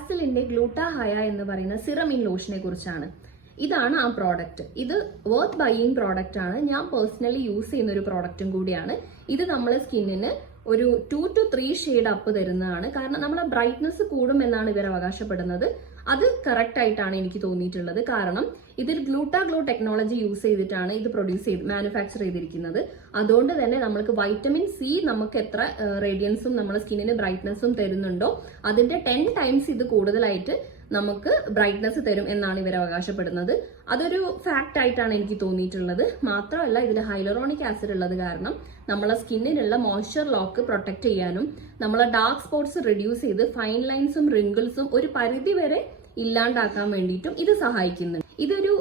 വാസിലിന്റെ ഗ്ലൂട്ടാഹയ എന്ന് പറയുന്ന serum in ലോഷനെ കുറിച്ചാണ്. ഇതാണ് ആ പ്രോഡക്റ്റ്. ഇത് വർത്ത് ബൈയിങ് പ്രോഡക്റ്റ് ആണ്. ഞാൻ പേഴ്സണലി യൂസ് ചെയ്യുന്ന ഒരു പ്രോഡക്റ്റും കൂടിയാണ്. ഇത് നമ്മളെ സ്കിന്നിന് ഒരു 2 to 3 ഷെയ്ഡ് അപ്പ് തരുന്നതാണ്. കാരണം നമ്മളെ ബ്രൈറ്റ്നസ് കൂടും എന്നാണ് ഇവർ അവകാശപ്പെടുന്നത്. അത് കറക്റ്റ് ആയിട്ടാണ് എനിക്ക് തോന്നിയിട്ടുള്ളത്. കാരണം ഇതിൽ ഗ്ലൂ ടെക്നോളജി യൂസ് ചെയ്തിട്ടാണ് ഇത് മാനുഫാക്ചർ ചെയ്തിരിക്കുന്നത്. അതുകൊണ്ട് തന്നെ നമ്മൾക്ക് വൈറ്റമിൻ സി നമുക്ക് എത്ര റേഡിയൻസും നമ്മുടെ സ്കിന്നിന് ബ്രൈറ്റ്നസും തരുന്നുണ്ടോ അതിന്റെ 10 ടൈംസ് ഇത് കൂടുതലായിട്ട് നമുക്ക് ബ്രൈറ്റ്നസ് തരും എന്നാണ് ഇവർ അവകാശപ്പെടുന്നത്. അതൊരു ഫാക്റ്റ് ആയിട്ടാണ് എനിക്ക് തോന്നിയിട്ടുള്ളത്. മാത്രമല്ല ഇതിൽ ഹൈലറോണിക് ആസിഡ് ഉള്ളത് കാരണം നമ്മളെ സ്കിന്നിനുള്ള മോയ്സ്ചർ ലോക്ക് പ്രൊട്ടക്ട് ചെയ്യാനും നമ്മളെ ഡാർക്ക് സ്പോട്ട്സ് റിഡ്യൂസ് ചെയ്ത് ഫൈൻ ലൈൻസും റിങ്കിൾസും ഒരു പരിധി വരെ ഇല്ലാണ്ടാക്കാൻ വേണ്ടിയിട്ടും ഇത് സഹായിക്കുന്നുണ്ട്. ഇതൊരു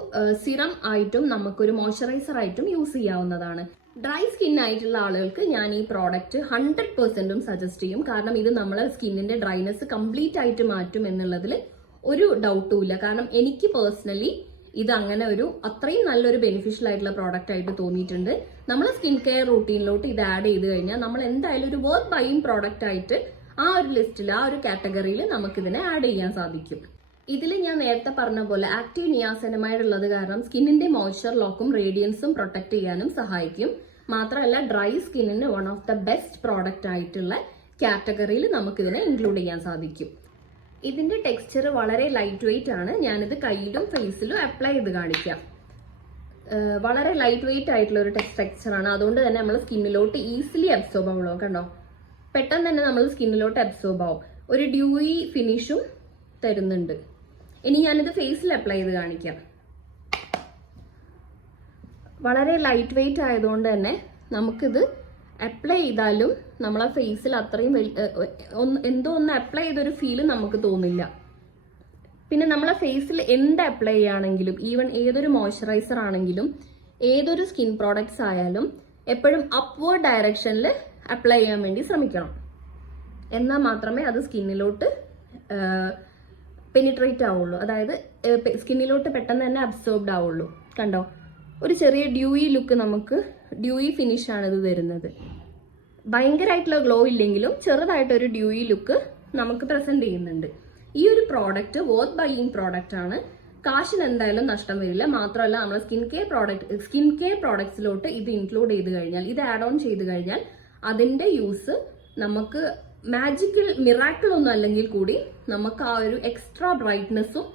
സിറം ആയിട്ടും നമുക്കൊരു മോയ്സ്ചറൈസർ ആയിട്ടും യൂസ് ചെയ്യാവുന്നതാണ്. ഡ്രൈ സ്കിൻ ആയിട്ടുള്ള ആളുകൾക്ക് ഞാൻ ഈ പ്രോഡക്റ്റ് 100% സജസ്റ്റ് ചെയ്യും. കാരണം ഇത് നമ്മളെ സ്കിന്നിന്റെ ഡ്രൈനെസ് കംപ്ലീറ്റ് ആയിട്ട് മാറ്റും എന്നുള്ളതിൽ ഒരു ഡൗട്ടും ഇല്ല. കാരണം എനിക്ക് പേഴ്സണലി ഇത് അങ്ങനെ അത്രയും നല്ലൊരു ബെനിഫിഷ്യൽ ആയിട്ടുള്ള പ്രോഡക്റ്റ് ആയിട്ട് തോന്നിയിട്ടുണ്ട്. നമ്മളെ സ്കിൻ കെയർ റൂട്ടീനിലോട്ട് ഇത് ആഡ് ചെയ്ത് കഴിഞ്ഞാൽ നമ്മൾ എന്തായാലും ഒരു വർത്ത് ബൈയിങ് പ്രോഡക്റ്റ് ആയിട്ട് ആ ഒരു ലിസ്റ്റിൽ ആ ഒരു കാറ്റഗറിയിൽ നമുക്കിതിനെ ആഡ് ചെയ്യാൻ സാധിക്കും. ഇതിൽ ഞാൻ നേരത്തെ പറഞ്ഞ പോലെ ആക്റ്റീവ് നിയാസിനമൈഡ് ഉള്ളത് കാരണം സ്കിന്നിന്റെ മോയ്സ്ചർ ലോക്കും റേഡിയൻസും പ്രൊട്ടക്ട് ചെയ്യാനും സഹായിക്കും. മാത്രമല്ല ഡ്രൈ സ്കിന്നിന് one of the best product ആയിട്ടുള്ള കാറ്റഗറിയിൽ നമുക്കിതിനെ ഇൻക്ലൂഡ് ചെയ്യാൻ സാധിക്കും. ഇതിന്റെ ടെക്സ്ചർ വളരെ ലൈറ്റ് വെയിറ്റ് ആണ്. ഞാനിത് കയ്യിലും ഫേസിലും അപ്ലൈ ചെയ്ത് കാണിക്കാം. വളരെ ലൈറ്റ് വെയിറ്റ് ആയിട്ടുള്ള ഒരു ടെക്സ്ചറാണ്. അതുകൊണ്ട് തന്നെ നമ്മൾ സ്കിന്നിലോട്ട് ഈസിലി അബ്സോർബ് ആവുള്ളൂ. കണ്ടോ, പെട്ടെന്ന് തന്നെ നമ്മൾ സ്കിന്നിലോട്ട് അബ്സോർബ് ആവും. ഒരു ഡ്യൂയി ഫിനിഷും തരുന്നുണ്ട്. ഇനി ഞാനിത് ഫേസിൽ അപ്ലൈ ചെയ്ത് കാണിക്കാം. വളരെ ലൈറ്റ് വെയിറ്റ് ആയതുകൊണ്ട് തന്നെ നമുക്കിത് അപ്ലൈ ചെയ്താലും നമ്മളെ ഫേസിൽ അത്രയും എന്തോ ഒന്ന് അപ്ലൈ ചെയ്തൊരു ഫീല് നമുക്ക് തോന്നില്ല. പിന്നെ നമ്മളെ ഫേസിൽ എന്ത് അപ്ലൈ ചെയ്യുകയാണെങ്കിലും ഈവൻ ഏതൊരു മോയ്സ്ചറൈസർ ആണെങ്കിലും ഏതൊരു സ്കിൻ പ്രോഡക്ട്സ് ആയാലും എപ്പോഴും അപ്വേർഡ് ഡയറക്ഷനിൽ അപ്ലൈ ചെയ്യാൻ വേണ്ടി ശ്രമിക്കണം. എന്നാൽ മാത്രമേ അത് സ്കിന്നിലോട്ട് പെനിട്രേറ്റ് ആവുള്ളൂ. അതായത് സ്കിന്നിലോട്ട് പെട്ടെന്ന് തന്നെ അബ്സോർബ്ഡ് ആവുള്ളൂ. കണ്ടോ, ഒരു ചെറിയ ഡ്യൂയി ലുക്ക്, നമുക്ക് ഡ്യൂയി ഫിനിഷ് ആണ് ഇത് തരുന്നത്. ഭയങ്കരമായിട്ടുള്ള ഗ്ലോ ഇല്ലെങ്കിലും ചെറുതായിട്ടൊരു ഡ്യൂയി ലുക്ക് നമുക്ക് പ്രസന്റ് ചെയ്യുന്നുണ്ട്. ഈ ഒരു പ്രോഡക്റ്റ് വർത്ത് ബൈയിങ് പ്രോഡക്റ്റ് ആണ്. കാശിന് എന്തായാലും നഷ്ടം വരില്ല. മാത്രമല്ല നമ്മൾ സ്കിൻ കെയർ പ്രോഡക്ട്സിലോട്ട് ഇത് ഇൻക്ലൂഡ് ചെയ്ത് കഴിഞ്ഞാൽ, ഇത് ആഡ് ഓൺ ചെയ്ത് കഴിഞ്ഞാൽ അതിന്റെ യൂസ് നമുക്ക് മിറാക്കിൾ ഒന്നും അല്ലെങ്കിൽ കൂടി നമുക്ക് ആ ഒരു എക്സ്ട്രാ ബ്രൈറ്റ്നെസ്സും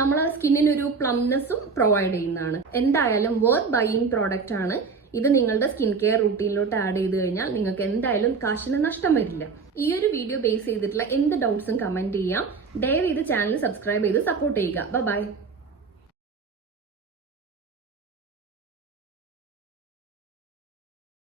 നമ്മളെ സ്കിന്നിനൊരു പ്ലംനെസ്സും പ്രൊവൈഡ് ചെയ്യുന്നതാണ്. എന്തായാലും വർത്ത് ബൈയിങ് പ്രോഡക്റ്റ് ആണ്. ഇത് നിങ്ങളുടെ സ്കിൻ കെയർ റൂട്ടീനിലോട്ട് ആഡ് ചെയ്ത് കഴിഞ്ഞാൽ നിങ്ങൾക്ക് എന്തായാലും കാശിന് നഷ്ടം വരില്ല. ഈ ഒരു വീഡിയോ ബേസ് ചെയ്തിട്ടുള്ള എന്ത് ഡൗട്ട്സും കമന്റ് ചെയ്യാം. ദയവ് ഇത് ചാനൽ സബ്സ്ക്രൈബ് ചെയ്ത് സപ്പോർട്ട് ചെയ്യുക. ബൈ.